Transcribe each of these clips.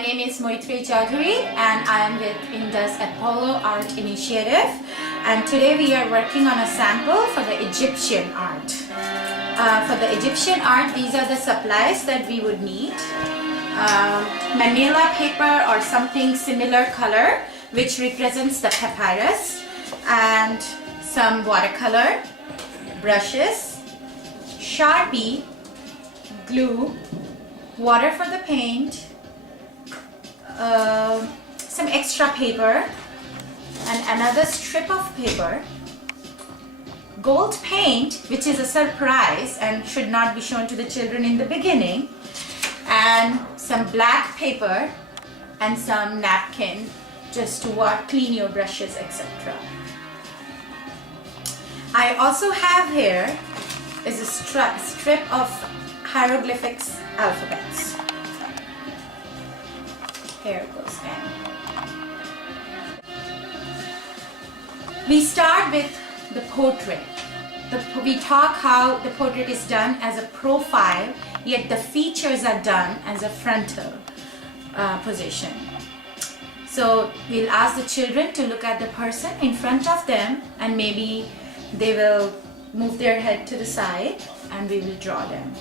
My name is Moitri Chaudhary and I am with Induz Apollo Art Initiative, and today we are working on a sample for the Egyptian art. For the Egyptian art, these are the supplies that we would need. Manila paper or something similar color which represents the papyrus, and some watercolor, brushes, Sharpie, glue, water for the paint, some extra paper and another strip of paper, gold paint, which is a surprise and should not be shown to the children in the beginning, and some black paper and some napkin just to clean your brushes, etc. I also have here is a strip of hieroglyphics alphabets. Here it goes then. We start with the portrait. We talk how the portrait is done as a profile, yet the features are done as a frontal position. So we'll ask the children to look at the person in front of them, and maybe they will move their head to the side and we will draw them.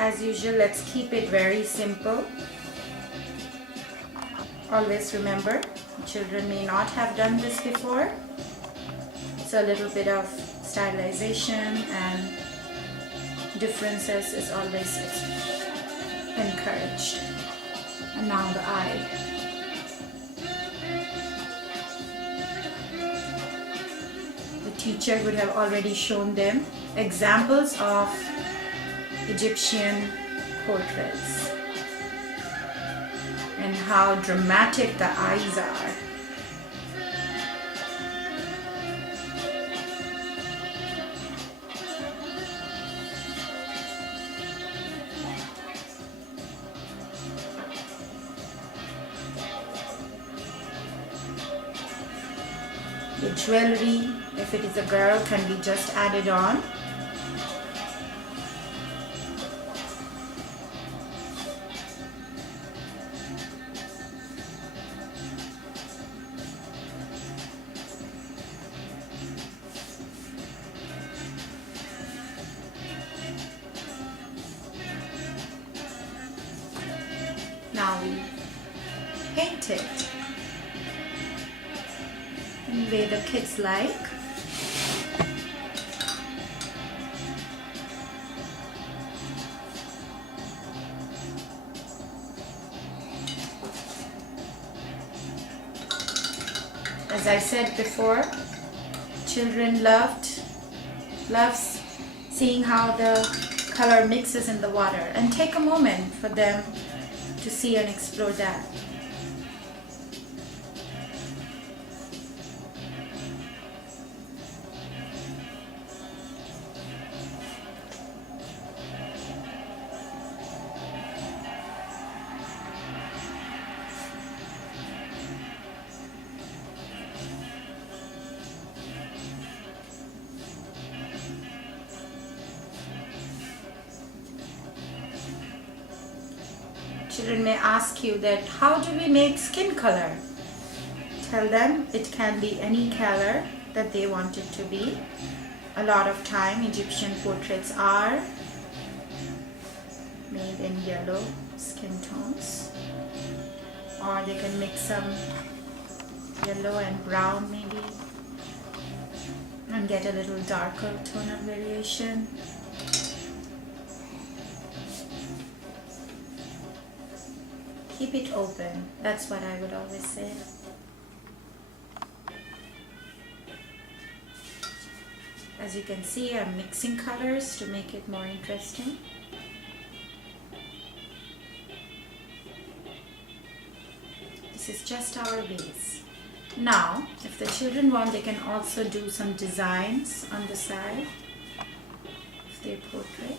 As usual, let's keep it very simple. Always remember, children may not have done this before. So a little bit of stylization and differences is always encouraged. And now the eye. The teacher would have already shown them examples of Egyptian portraits and how dramatic the eyes are. The jewelry, if it is a girl, can be just added on. Now we paint it in the way the kids like. As I said before, children loves seeing how the color mixes in the water, and take a moment for them to see and explore that. Children may ask you that, how do we make skin color? Tell them it can be any color that they want it to be. A lot of time Egyptian portraits are made in yellow skin tones, or they can mix some yellow and brown maybe and get a little darker tone of variation. Keep it open. That's what I would always say. As you can see, I'm mixing colors to make it more interesting. This is just our base. Now, if the children want, they can also do some designs on the side of their portrait.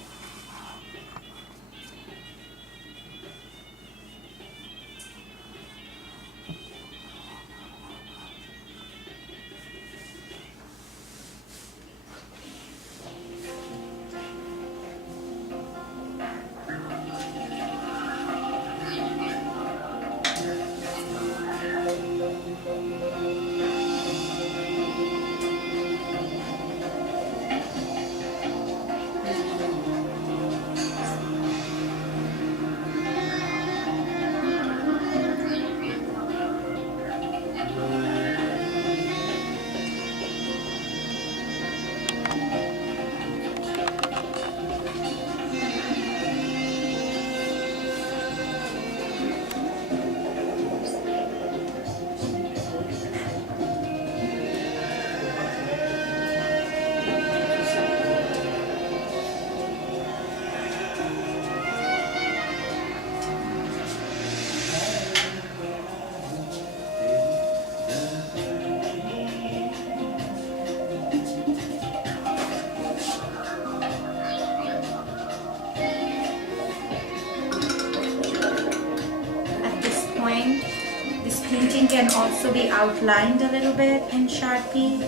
can also be outlined a little bit in Sharpie,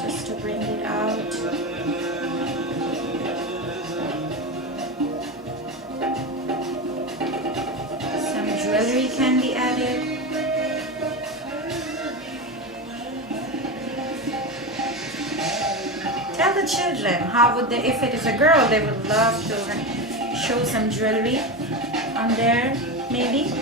just to bring it out. Some jewelry can be added. Tell the children, how would they, if it is a girl, they would love to show some jewelry on there, maybe.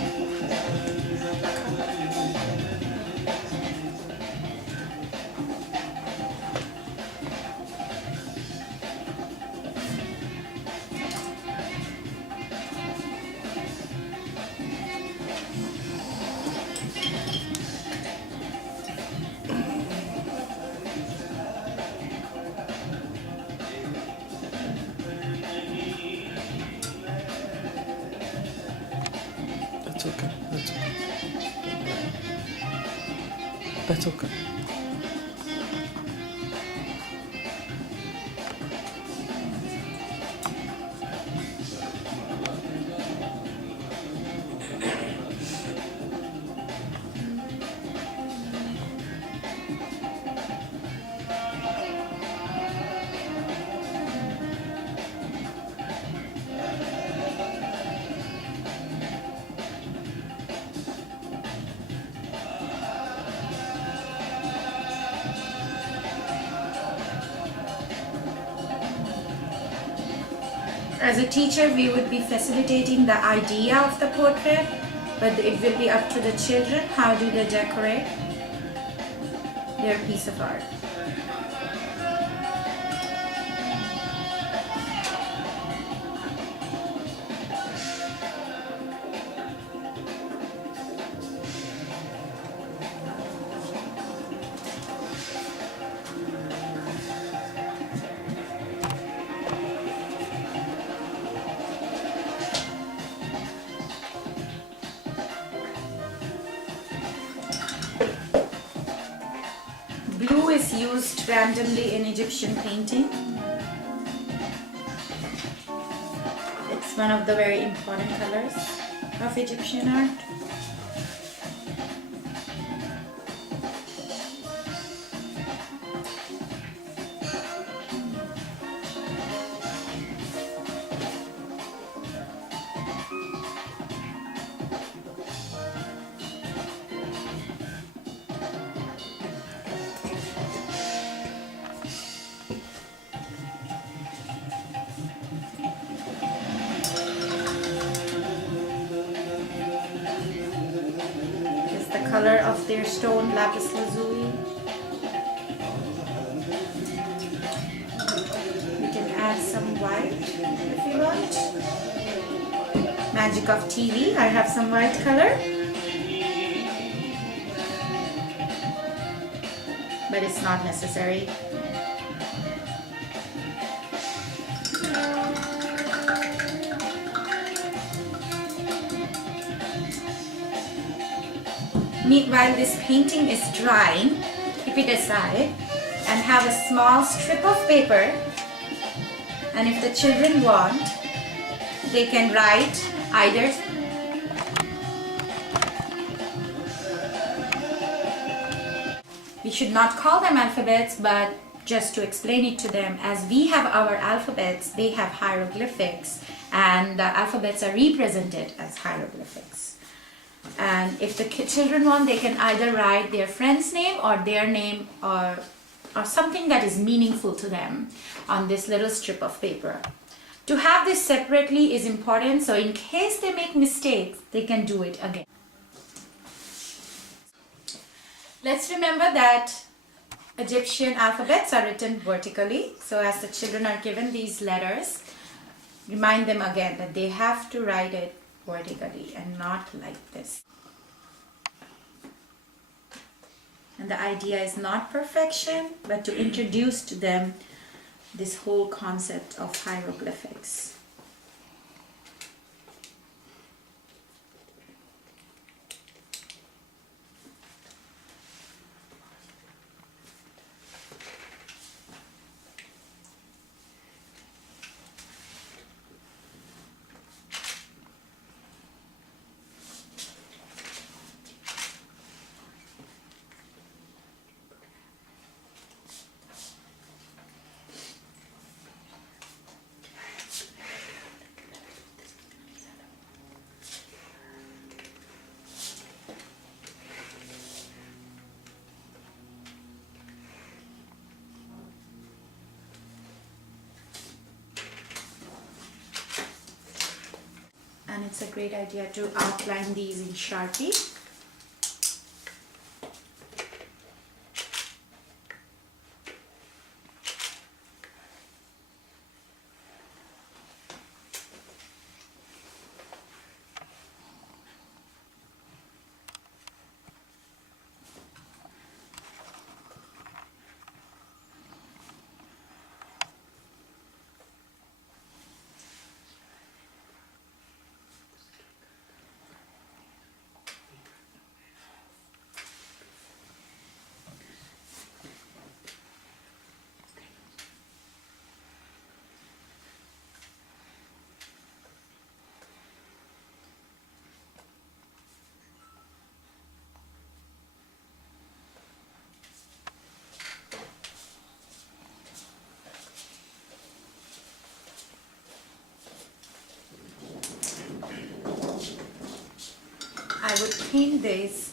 That's okay. That's okay. That's okay. As a teacher, we would be facilitating the idea of the portrait, but it will be up to the children how do they decorate their piece of art. Blue is used randomly in Egyptian painting. It's one of the very important colors of Egyptian art. Color of their stone, lapis lazuli. You can add some white if you want. Magic of TV, I have some white color. But it's not necessary. While this painting is drying, keep it aside and have a small strip of paper, and if the children want, they can write either we should not call them alphabets, but just to explain it to them, as we have our alphabets, they have hieroglyphics, and the alphabets are represented as hieroglyphics. And if the children want, they can either write their friend's name or their name or something that is meaningful to them on this little strip of paper. To have this separately is important, so in case they make mistakes, they can do it again. Let's remember that Egyptian alphabets are written vertically, so as the children are given these letters, remind them again that they have to write it vertically and not like this. And the idea is not perfection, but to introduce to them this whole concept of hieroglyphics. and it's a great idea to outline these in Sharpie. I would paint this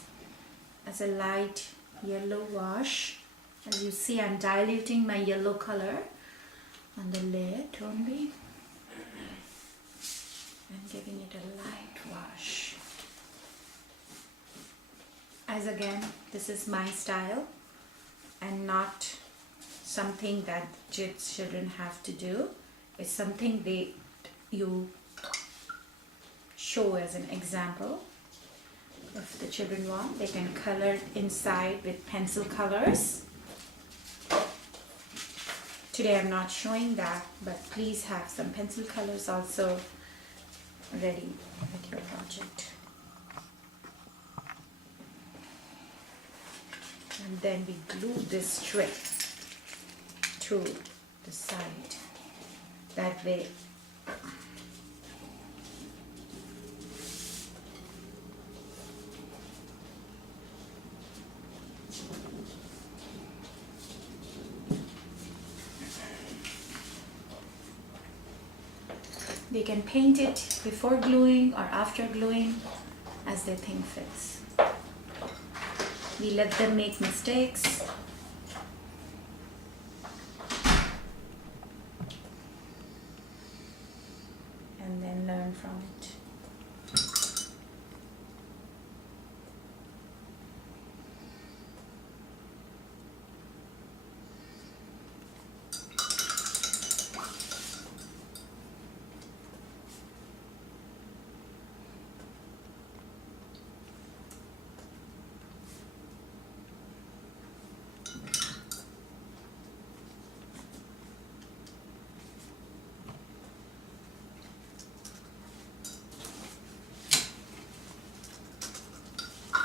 as a light yellow wash. As you see, I'm diluting my yellow color on the lid, don't we? And giving it a light wash. As again, this is my style and not something that children have to do. It's something you show as an example. If the children want, they can color inside with pencil colors. Today I'm not showing that, but please have some pencil colors also ready with your project. And then we glue this strip to the side. That way they can paint it before gluing or after gluing as they think fits. We let them make mistakes. And then learn from it.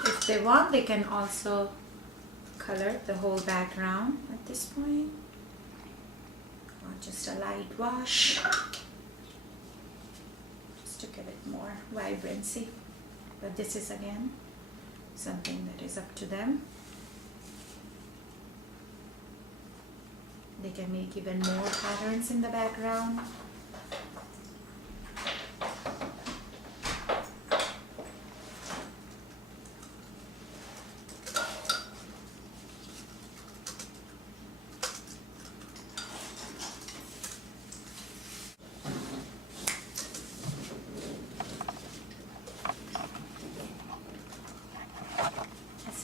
If they want, they can also color the whole background at this point, or just a light wash, just to give it more vibrancy. But this is again something that is up to them. They can make even more patterns in the background.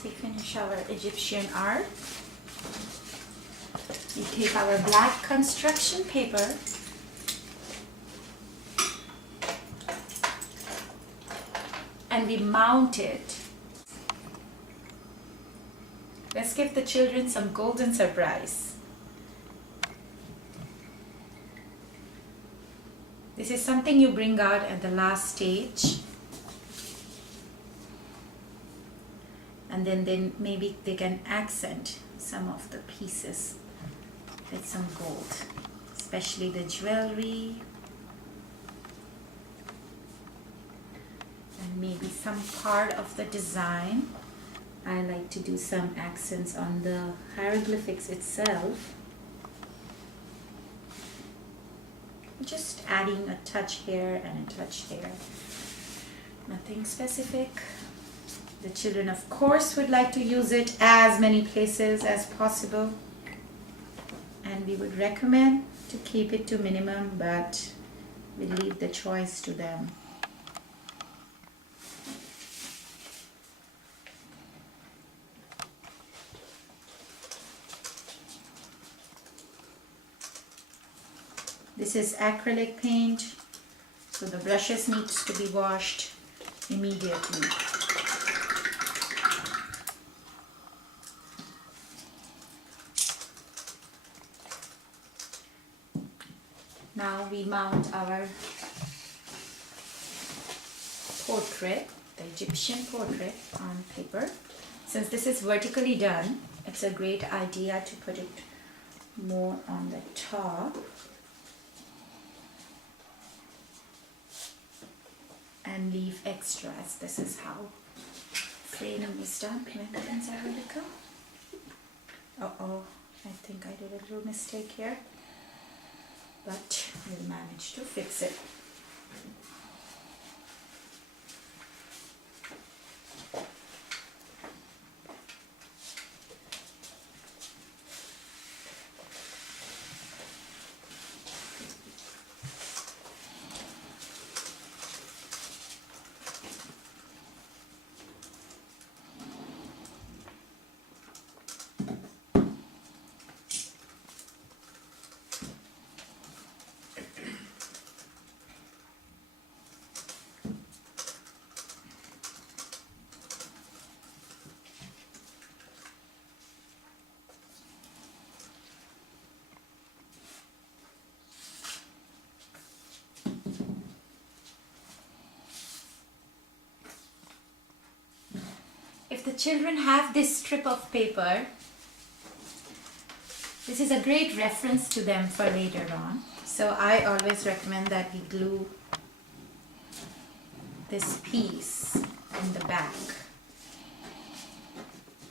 We finish our Egyptian art. We take our black construction paper and we mount it. Let's give the children some golden surprise. This is something you bring out at the last stage. And then maybe they can accent some of the pieces with some gold, especially the jewelry, and maybe some part of the design. I like to do some accents on the hieroglyphics itself, just adding a touch here and a touch there, nothing specific. The children, of course, would like to use it as many places as possible, and we would recommend to keep it to minimum, but we leave the choice to them. This is acrylic paint, so the brushes needs to be washed immediately. Now we mount our portrait, the Egyptian portrait, on paper. Since this is vertically done, it's a great idea to put it more on the top and leave extras. This is how framing is done when curtains are vertical. I think I did a little mistake here, but we'll manage to fix it. If the children have this strip of paper, this is a great reference to them for later on. So I always recommend that we glue this piece in the back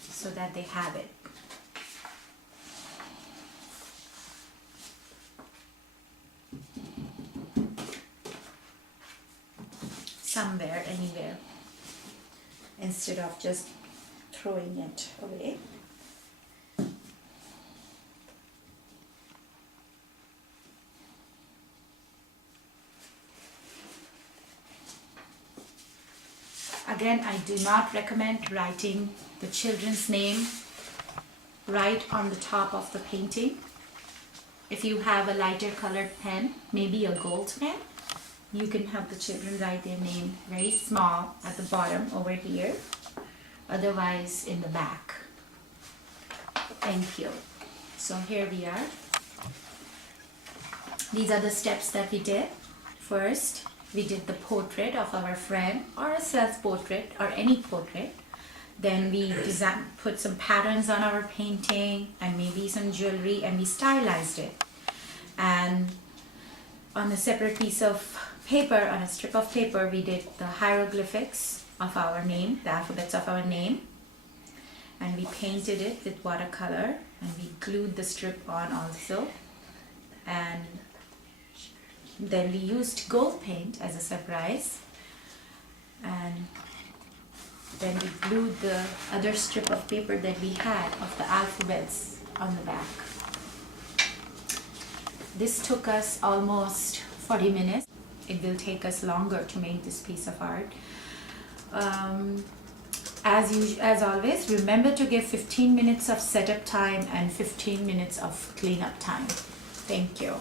so that they have it. Somewhere, anywhere, instead of just throwing it away. Again, I do not recommend writing the children's name right on the top of the painting. If you have a lighter colored pen, maybe a gold pen, you can have the children write their name very small at the bottom over here, otherwise in the back. Thank you. So here we are. These are the steps that we did. First, we did the portrait of our friend, or a self-portrait, or any portrait. Then we put some patterns on our painting and maybe some jewelry, and we stylized it. And on a separate piece of paper, on a strip of paper, we did the hieroglyphics of our name, the alphabets of our name, and we painted it with watercolor, and we glued the strip on also, and then we used gold paint as a surprise, and then we glued the other strip of paper that we had of the alphabets on the back. This took us almost 40 minutes. It will take us longer to make this piece of art. As always, remember to give 15 minutes of setup time and 15 minutes of cleanup time. Thank you.